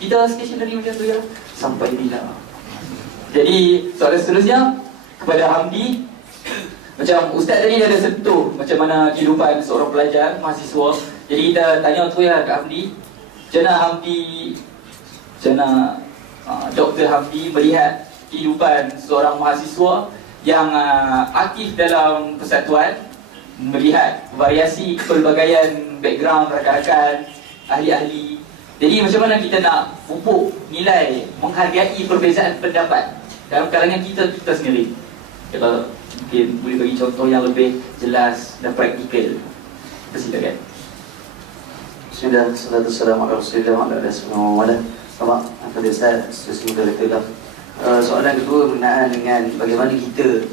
Kita stationary macam tu ya, sampai bila. Jadi soalan seterusnya kepada Hamdi. Macam Ustaz tadi ada sentuh macam mana kehidupan seorang pelajar, mahasiswa. Jadi kita tanya tu ya Kak Hamdi, macam mana Dr. Hamdi melihat kehidupan seorang mahasiswa yang aktif dalam persatuan, melihat variasi pelbagaian background rakan-rakan, ahli-ahli. Jadi macam mana kita nak pupuk nilai, menghargai perbezaan pendapat dalam kalangan kita sendiri. Kalau mungkin boleh bagi contoh yang lebih jelas dan praktikal. Persilakan. Bismillah, salatu wassalamu ala rasulillah wa ala alihi wa sallam. Sama kepada Ustaz, sesuatu itulah. Soalan kedua berkenaan dengan bagaimana kita,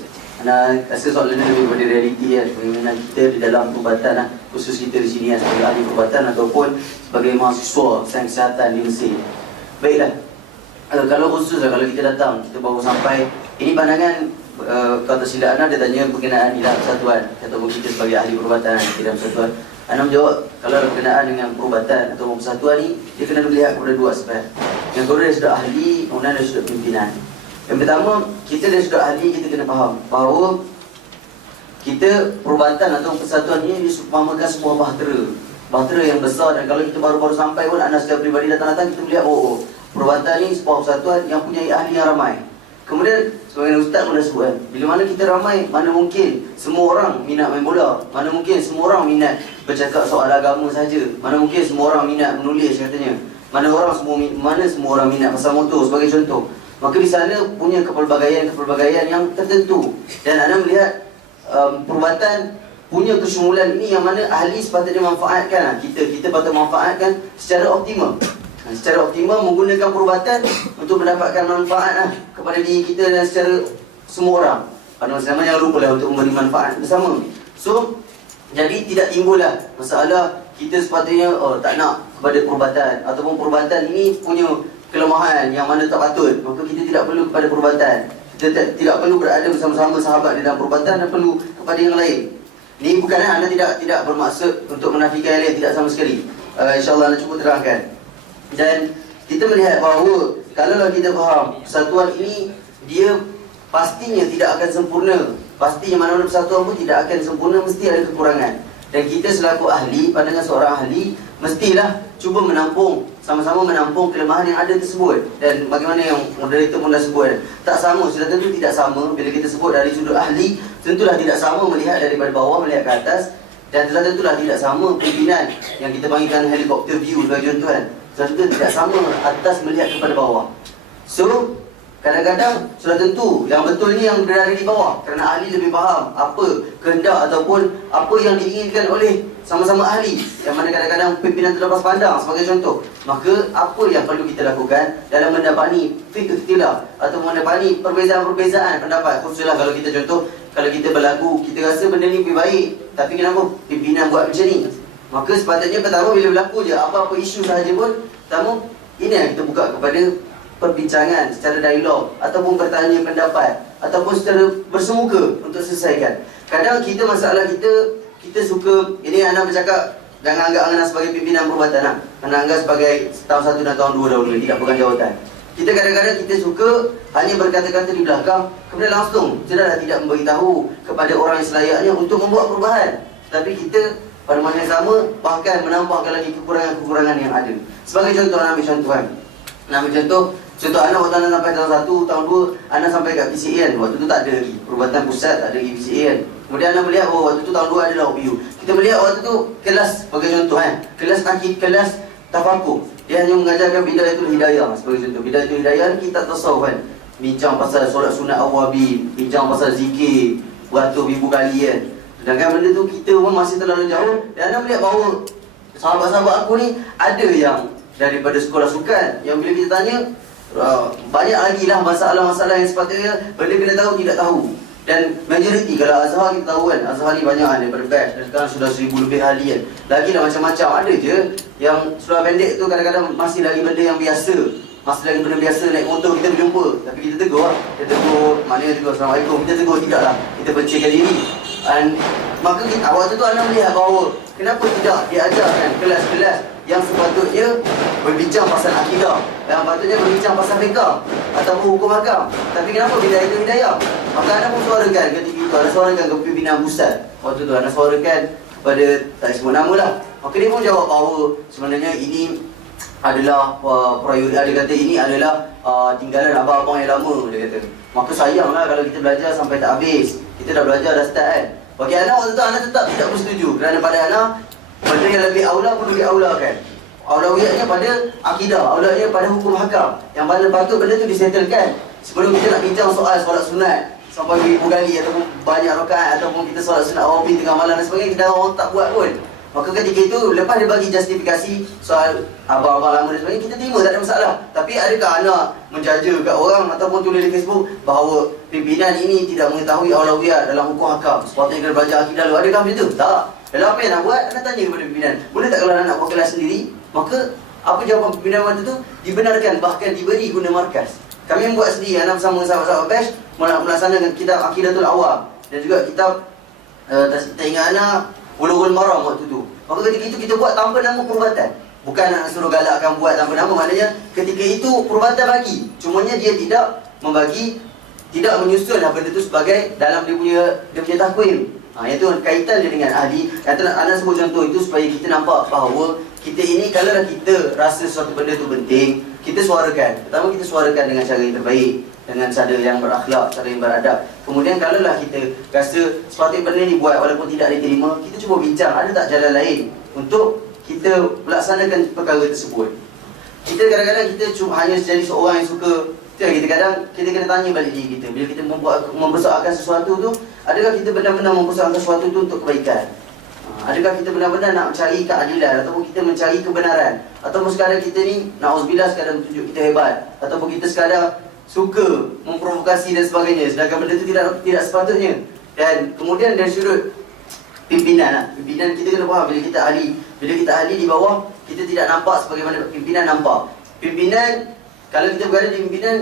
rasa soalan ini lebih kepada realiti ya, bagaimana kita di dalam perubatan khusus kita di sini sebagai ahli perubatan ataupun sebagai mahasiswa sains kesihatan di Mesir. Baiklah, kalau khusus kalau kita datang, kita baru sampai, ini pandangan kata sila Ana dia tanya berkenaan di dalam persatuan ataupun kita sebagai ahli perubatan di dalam persatuan. Ana menjawab, kalau berkenaan dengan perubatan atau persatuan ni, dia kena melihat kepada dua aspek. Yang kedua, dia sudah ahli, kemudian dia sudah pimpinan. Yang pertama, kita dah sudah ahli, kita kena faham bahawa kita perubatan atau persatuan ini disupamakan sebuah bahtera yang besar. Dan kalau kita baru-baru sampai pun, anda secara peribadi datang-datang, kita melihat perubatan ini sebuah persatuan yang punya ahli yang ramai. Kemudian, sebagai Ustaz pun dah sebut bila mana kita ramai, mana mungkin semua orang minat main bola, mana mungkin semua orang minat bercakap soal agama saja, mana mungkin semua orang minat menulis katanya, mana semua orang minat pasal motor sebagai contoh. Maka di sana punya kepelbagaian yang tertentu. Dan anda melihat perubatan punya kesyumulan ini yang mana ahli sepatutnya manfaatkan. Kita patut manfaatkan secara optimal. Secara optimal menggunakan perubatan untuk mendapatkan manfaat kepada diri kita dan secara semua orang. Pada masa sama jangan lupa untuk memberi manfaat bersama. So, jadi tidak timbullah masalah kita sepatutnya tak nak kepada perubatan ataupun perubatan ini punya kelemahan yang mana tak patut. Maka kita tidak perlu kepada perubatan. Kita tidak perlu berada bersama-sama sahabat di dalam perubatan dan perlu kepada yang lain. Ini bukan anda tidak bermaksud untuk menafikan yang lain, tidak sama sekali. InsyaAllah anda cuba terangkan. Dan kita melihat bahawa kalaulah kita faham persatuan ini dia pastinya tidak akan sempurna. Pasti yang mana-mana persatuan pun tidak akan sempurna, mesti ada kekurangan. Dan kita selaku ahli, pandangan seorang ahli, mestilah cuba menampung, sama-sama menampung kelemahan yang ada tersebut. Dan bagaimana yang moderator pun dah sebut, tak sama, sudah tentu tidak sama. Bila kita sebut dari sudut ahli, tentulah tidak sama melihat daripada bawah, melihat ke atas. Dan tentulah tidak sama pimpinan yang kita panggilkan helikopter view sebagai contoh sudah tidak sama atas melihat kepada bawah. So, kadang-kadang sudah tentu yang betul ni yang berada di bawah, kerana ahli lebih faham apa kehendak ataupun apa yang diinginkan oleh sama-sama ahli, yang mana kadang-kadang pimpinan terlepas pandang sebagai contoh. Maka apa yang perlu kita lakukan dalam mendapati ikhtilaf atau mendapati perbezaan pendapat, khususlah kalau kita contoh, kalau kita berlaku, kita rasa benda ni lebih baik, tapi kenapa pimpinan buat macam ni? Maka sepatutnya pertama bila berlaku je apa-apa isu sahaja pun, pertama ini yang kita buka kepada perbincangan secara dialog ataupun bertanya pendapat ataupun secara bersemuka untuk selesaikan. Kadang kita masalah kita suka, ini anda bercakap jangan anggap anda sebagai pimpinan perubatan anda anggap sebagai tahun 1 dan tahun 2 dahulu tidak pegang jawatan. Kita kadang-kadang kita suka hanya berkata-kata di belakang, kemudian langsung tidak memberitahu kepada orang yang selayaknya untuk membuat perubahan. Tapi kita pada masa yang sama bahkan menampakkan lagi kekurangan-kekurangan yang ada. Sebagai contoh, anda ambil contoh contoh anda waktu anda sampai tahun 1, tahun 2, anda sampai kat PCA waktu tu tak ada lagi perubatan pusat, tak ada lagi PCA Kemudian anda melihat waktu tu tahun 2 adalah OPU. Kita melihat waktu tu kelas, sebagai contoh kelas akid, kelas tafakuh, dia hanya mengajarkan bidayatul hidayah sebagai contoh. Bidayatul hidayah ni kita tasawuf bincang pasal solat sunat awabi, bincang pasal zikir, beratur ribu kali Sedangkan benda tu kita pun masih terlalu jauh. Dan anda melihat bahawa sahabat-sahabat aku ni ada yang daripada sekolah sukan, yang bila kita tanya banyak lagi lah masalah-masalah yang sepatutnya benda kena tahu tidak tahu. Dan majoriti kalau Azhar kita tahu Azhar ni banyak daripada batch, dan sekarang sudah 1000 lebih ahli Lagi dah macam-macam, ada je yang seluar pendek tu kadang-kadang masih lagi benda yang biasa. Masih lagi benda biasa, naik motor kita berjumpa, tapi kita tegur kita tegur, maknanya tegur Assalamualaikum, kita tegur tidaklah, kita percikkan diri. Dan maka kita waktu tu anda melihat bahawa kenapa tidak diajarkan kelas-kelas yang sepatutnya patutnya berbincang pasal akidah, yang patutnya berbincang pasal fiqh ataupun hukum hakam. Tapi kenapa bila itu hidayah? Maka anda pun suarakan ketika itu, anda suarakan ke pimpinan pusat. Waktu tu anda suarakan kepada, tak sebut nama lah. Maka dia pun jawab bahawa sebenarnya ini adalah prioriti, dia kata ini adalah tinggalan abang-abang yang lama, dia kata. Maka sayanglah kalau kita belajar sampai tak habis. Kita dah belajar dah start kan. Bagi anak waktu tu anak tetap tidak bersetuju, kerana pada anak benda yang lebih aula perlu diaulakan. Aulawiyatnya pada akidah, aulawiyatnya pada hukum hakam. Yang mana patut benda tu disettlekan sebelum kita nak bincang soal solat sunat sampai beribu kali ataupun banyak rakaat, ataupun kita solat sunat awal tengah malam dan sebagainya, kita orang tak buat pun. Maka ketika itu, lepas dia bagi justifikasi soal abang-abang lama dan sebagainya, kita terima, tak ada masalah. Tapi adakah anak menjaja kat orang ataupun tulis di Facebook bahawa pimpinan ini tidak mengetahui aulawiyat dalam hukum hakam, sepatutnya kena belajar akidah dulu? Adakah macam tu? Tak. Dalam apa yang nak buat, anda tanya kepada pimpinan. Boleh tak kalau anda nak buat kelas sendiri? Maka apa jawapan pimpinan waktu tu? Dibenarkan, bahkan diberi guna markas. Kami membuat sendiri, anak bersama sahabat-sahabat BASH melaksanakan kitab Aqidatul Awam dan juga kitab tak ingat anak Bulughul Maram waktu tu. Maka ketika itu kita buat tanpa nama perubatan. Bukan nak suruh galakkan buat tanpa nama, maknanya ketika itu perubatan bagi. Cumanya dia tidak membagi, tidak menyusun benda itu sebagai dalam dia punya takwim. Iaitu kaitan dia dengan ahli. Anda sebut contoh itu supaya kita nampak bahawa kita ini, kalau kita rasa suatu benda itu penting, kita suarakan. Pertama kita suarakan dengan cara yang terbaik, dengan cara yang berakhlak, cara yang beradab. Kemudian kalaulah kita rasa sepatutnya benda ni buat walaupun tidak diterima, kita cuba bincang ada tak jalan lain untuk kita melaksanakan perkara tersebut. Kita kadang-kadang kita cuma hanya jadi seorang yang suka. Kita kadang kita kena tanya balik diri kita. Bila kita membesarkan sesuatu tu, adakah kita benar-benar membesarkan sesuatu tu untuk kebaikan? Adakah kita benar-benar nak mencari keadilan ataupun kita mencari kebenaran? Ataupun sekadar kita ni na'udzubillah sekadar tunjuk kita hebat, ataupun kita sekadar suka memprovokasi dan sebagainya, sedangkan benda itu tidak sepatutnya. Dan kemudian dari sudut pimpinan kita kena faham, bila kita ahli di bawah, kita tidak nampak sebagaimana pimpinan nampak. Pimpinan, kalau kita berada di pimpinan,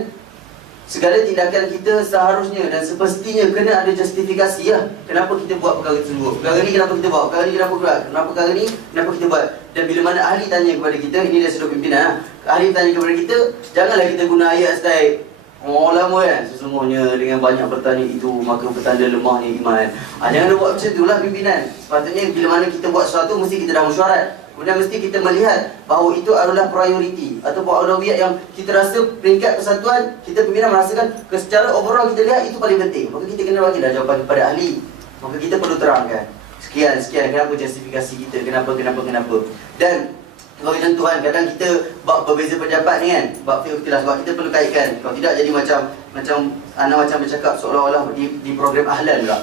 segala tindakan kita seharusnya dan semestinya kena ada justifikasi lah. Kenapa kita buat perkara tersebut? Perkara ni kenapa kita buat? Perkara ni kenapa buat? Kenapa perkara ni? Kenapa kita buat? Dan bila mana ahli tanya kepada kita, ini dari sudut pimpinan, ahli tanya kepada kita, janganlah kita guna ayat style orang lama kan, sesungguhnya dengan banyak bertanya itu maka bertanda lemahnya iman. Jangan buat macam itulah pimpinan. Sepatutnya bila mana kita buat sesuatu, mesti kita dah mesyuarat. Kemudian mesti kita melihat bahawa itu adalah prioriti ataupun aulawiyat yang kita rasa peringkat persatuan, kita pimpinan merasakan secara overall kita lihat itu paling penting. Maka kita kena bagilah jawapan kepada ahli. Maka kita perlu terangkan sekian kenapa justifikasi kita, kenapa. Dan sebagai contoh kan, kadang kita bab berbeza pendapat ni kan, bab ikhtilaf, sebab kita perlu kaitkan. Kalau tidak jadi macam anak macam bercakap seolah-olah di program ahlan pula.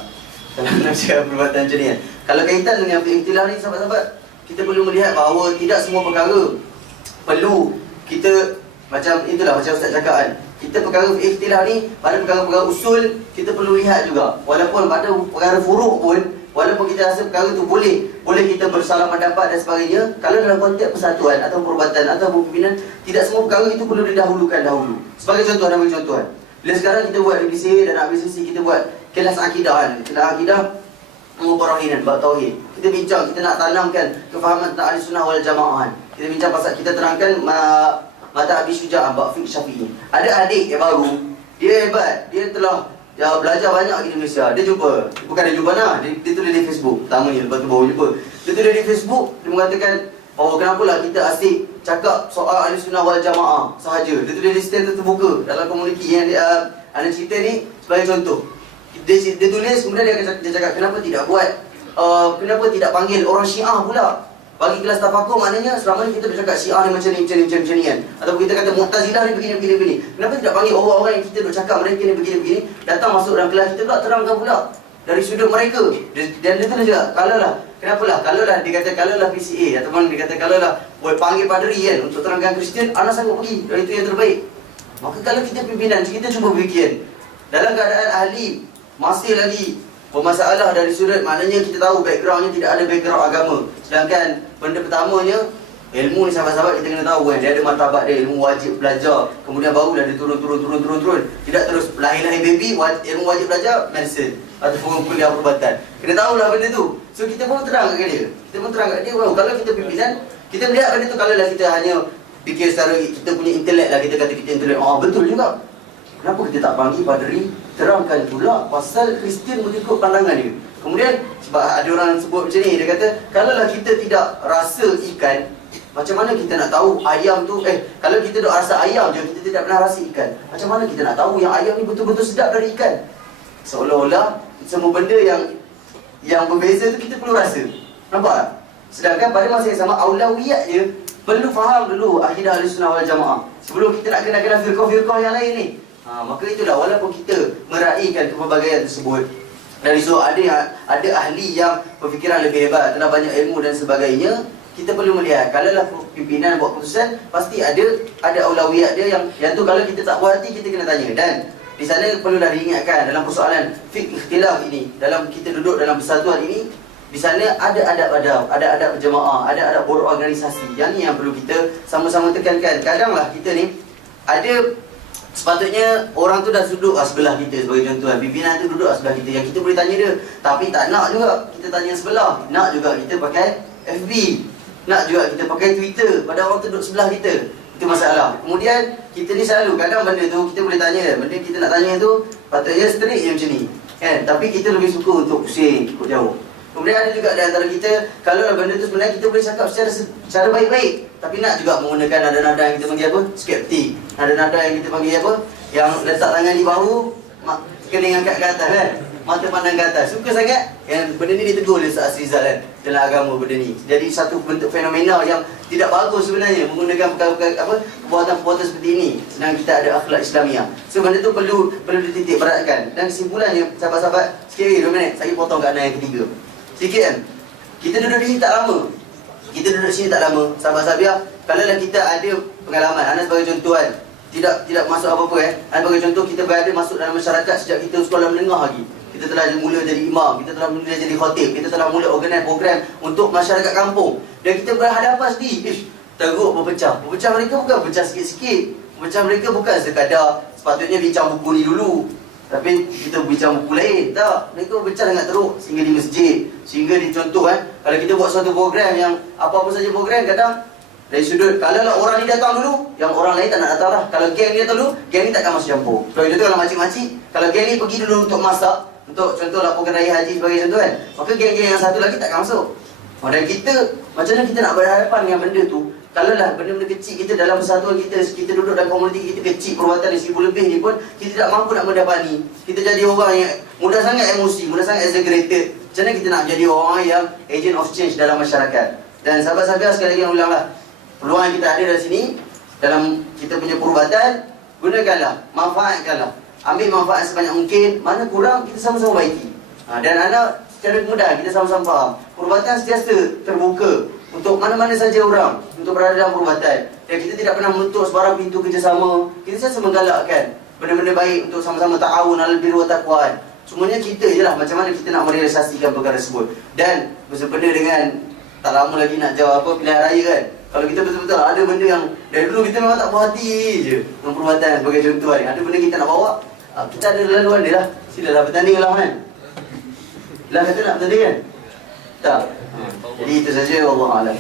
Kalau nak cakap perbuatan macam ni kan. Kalau kaitan dengan ikhtilaf ni sahabat-sahabat, kita perlu melihat bahawa tidak semua perkara perlu kita macam itulah, macam Ustaz cakap kan. Kita perkara ikhtilaf ni, pada perkara-perkara usul kita perlu lihat juga. Walaupun pada perkara furuk pun, walaupun kita rasa perkara tu boleh kita bersalah pendapat dan sebagainya, kalau dalam konteks persatuan atau perubatan atau pimpinan, tidak semua perkara itu perlu didahulukan dahulu. Sebagai contoh, nak bagi contoh kan. Bila sekarang kita buat RBC dan RBCC, kita buat kelas akidah kan. Kelas akidah mubarahinan, bab tauhid. Kita bincang, kita nak tanamkan kefahaman tentang ahli sunnah wal jamaah. Kita bincang pasal, kita terangkan mata Abi Syuja'ah, bab fiqh Syafi'i. Ada adik yang baru, dia hebat, dia telah belajar banyak di Indonesia. Dia jumpa, bukan dia jumpa lah, dia tulis di Facebook. Pertamanya, lepas tu baru jumpa. Dia tulis di Facebook, dia mengatakan bahawa kenapalah kita asyik cakap soal ahli sunnah wal jamaah sahaja. Dia tulis di status terbuka dalam komuniti yang dia ada cerita ni sebagai contoh. Dia tulis, kemudian dia cakap kenapa tidak buat, kenapa tidak panggil orang Syiah pula bagi kelas tafakur. Maknanya selama ni kita bercakap Syiah ni macam ni kan, ataupun kita kata Mu'tazilah ni begini. Kenapa tidak panggil orang-orang yang kita duk cakap mereka ni begini, datang masuk dalam kelas kita pula, terangkan pula dari sudut mereka. Dan dia tulis juga, kalaulah dia kata kalaulah PCA ataupun dia kata kalaulah boleh panggil padri kan untuk terangkan Kristian, anak sanggup pergi, dan itu yang terbaik. Maka kalau kita pimpinan, kita cuba fikir dalam keadaan ahli masih lagi bermasalah dari sudut, maknanya kita tahu backgroundnya tidak ada background agama. Sedangkan benda pertamanya, ilmu ni sahabat-sahabat kita kena tahu kan, dia ada martabat dia, ilmu wajib belajar. Kemudian barulah dia turun. Tidak terus lahir baby, ilmu wajib belajar, medicine ataupun kuliah perubatan. Kena tahulah benda tu. So kita pun terang kat dia. Kalau kita pimpinan, Kita melihat benda tu, kalau lah kita hanya fikir secara kita punya intelek lah, kita kata kita intelek, betul juga. Kenapa kita tak panggil padri terangkan pula pasal Kristian mengikut pandangan dia. Kemudian sebab ada orang sebut macam ni, dia kata kalaulah kita tidak rasa ikan, macam mana kita nak tahu ayam tu, kalau kita duk rasa ayam je, kita tidak pernah rasa ikan, macam mana kita nak tahu yang ayam ni betul-betul sedap dari ikan? Seolah-olah semua benda yang berbeza tu kita perlu rasa. Nampak tak? Sedangkan pada masa yang sama, aulawiyat dia perlu faham dulu akidah Ahlussunnah wal Jamaah sebelum kita nak kenal firqah-firqah yang lain ni. Maka itulah, walaupun kita meraihkan kepelbagaian tersebut, dari so ada ahli yang berfikiran lebih hebat, telah banyak ilmu dan sebagainya, kita perlu melihat kalaulah pimpinan buat keputusan, pasti ada aulawiyat dia yang tu kalau kita tak puas hati, kita kena tanya. Dan di sana perlulah diingatkan dalam persoalan fiqh ikhtilaf ini, dalam kita duduk dalam persatuan ini, di sana ada adab-adab, ada adab berjemaah, ada adab berorganisasi. Yang ni yang perlu kita sama-sama tekankan. Kadanglah kita ni ada, sepatutnya orang tu dah duduk sebelah kita sebagai contoh, pimpinan tu duduk sebelah kita, yang kita boleh tanya dia, tapi tak nak juga kita tanya sebelah, nak juga kita pakai FB, nak juga kita pakai Twitter pada orang tu duduk sebelah kita. Itu masalah. Kemudian kita ni selalu, kadang benda tu kita boleh tanya, benda kita nak tanya tu patutnya straight je macam ni kan, tapi kita lebih suka untuk pusing, ikut jauh. Kemudian ada juga di antara kita, kalau benda tu sebenarnya kita boleh cakap secara baik-baik, tapi nak juga menggunakan nada-nada yang kita panggil apa? Skeptik. Nada-nada yang kita panggil apa? Yang letak tangan di bahu, kening angkat ke atas kan? Mata pandang ke atas. Suka sangat yang benda ni ditegur oleh Ustaz Rizal kan? Dalam agama benda ni. Jadi satu bentuk fenomena yang tidak bagus sebenarnya menggunakan perbuatan-perbuatan seperti ini. Sedang kita ada akhlak Islamiah. So benda tu perlu dititik beratkan. Dan kesimpulannya, sahabat-sahabat, sikit lagi 2 minit, saya potong kat anak yang ketiga. Sikit kan? Kita duduk di sini tak lama. Sahabat-sahabat, kalaulah kita ada pengalaman, anda sebagai contoh kan, tidak masuk apa-apa anda sebagai contoh, kita berada masuk dalam masyarakat sejak kita sekolah menengah lagi. Kita telah mula jadi imam, kita telah mula jadi khatib, kita telah mula organize program untuk masyarakat kampung. Dan kita berhadapan sendiri, teruk berpecah. Berpecah mereka bukan berpecah sikit-sikit. Berpecah mereka bukan sekadar sepatutnya bincang buku ni dulu, tapi kita bincang buku lain. Tak, mereka berpecah dengan teruk sehingga di masjid, sehingga di contoh kalau kita buat suatu program yang apa-apa saja program, kadang dari sudut, kalau lah orang ni datang dulu, yang orang lain tak nak datang lah. Kalau geng ni datang dulu, geng ni takkan masuk campur. Kalau contoh kalau makcik-makcik, kalau geng ni pergi dulu untuk masak, untuk contoh laporkan raya haji sebagai contoh kan, maka geng-geng yang satu lagi takkan masuk. Dan kita, macam mana kita nak berhadapan dengan benda tu? Kalau lah benda-benda kecil kita dalam persatuan kita duduk dalam komuniti kita kecil, perbuatan 1000 lebih ni pun kita tak mampu nak mendapati. Kita jadi orang yang mudah sangat emosi, mudah sangat exaggerated. Macam mana kita nak jadi orang yang agent of change dalam masyarakat? Dan sahabat-sahabat sekali lagi ulanglah, peluang yang kita ada dari sini, dalam kita punya perubatan, gunakanlah, manfaatkanlah, ambil manfaat sebanyak mungkin. Mana kurang, kita sama-sama baiki. Dan anak secara mudah kita sama-sama faham, perubatan sentiasa terbuka untuk mana-mana saja orang untuk berada dalam perubatan. Dan kita tidak pernah menutup sebarang pintu kerjasama. Kita sentiasa menggalakkan benda-benda baik untuk sama-sama ta'awun alal birri wa taqwa. Semuanya kita je lah macam mana kita nak merealisasikan perkara tersebut. Dan bersempena dengan tak lama lagi nak jawab pilihan raya kan, kalau kita betul-betul ada benda yang dari dulu kita memang tak puas hati je dengan perbuatan sebagai contoh ni, ada benda kita nak bawa, kita ada laluan dia lah, silalah bertanding lah kan. Lah kata nak bertanding kan? Tak. Jadi itu saja, wallahu a'lam.